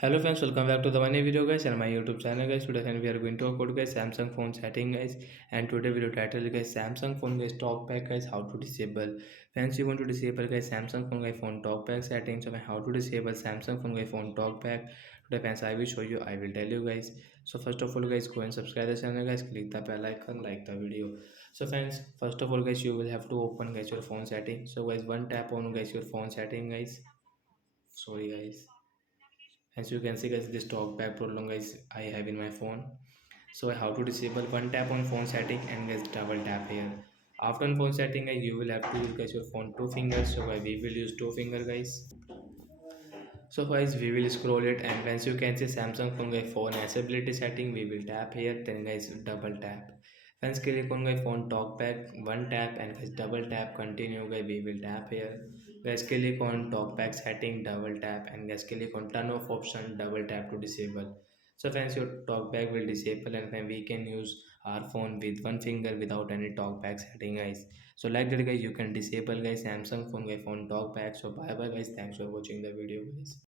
Hello friends, welcome back to the one video guys and my YouTube channel guys. Today friend, we are going to talk about guys Samsung phone setting guys, and today video title is guys Samsung phone guys talkback guys, how to disable. Friends, you want to disable guys Samsung phone guys phone talkback settings. So how to disable Samsung phone guys phone talkback. Today friends, I will show you, I will tell you guys. So first of all guys, go and subscribe the channel guys, click the bell icon, like the video. So friends, first of all guys, you will have to open guys your phone setting. So guys, one tap on guys your phone setting guys. Sorry guys, as you can see guys, this talkback prolong guys I have in my phone. So how to disable, one tap on phone setting and guys double tap here. After on phone setting guys, you will have to use guys your phone two fingers. So guys, we will use two finger guys. So guys, we will scroll it, and once you can see Samsung phone guys phone accessibility setting, we will tap here, then guys double tap. Once click on guys phone talkback, one tap, and guys double tap continue guys, we will tap here. Guys click on talkback setting, double tap, and guys click on turn off option, double tap to disable. So friends, your talkback will disable, and then we can use our phone with one finger without any talkback setting guys. So like that guys, you can disable guys Samsung phone guys phone talkback. So bye bye guys, thanks for watching the video guys.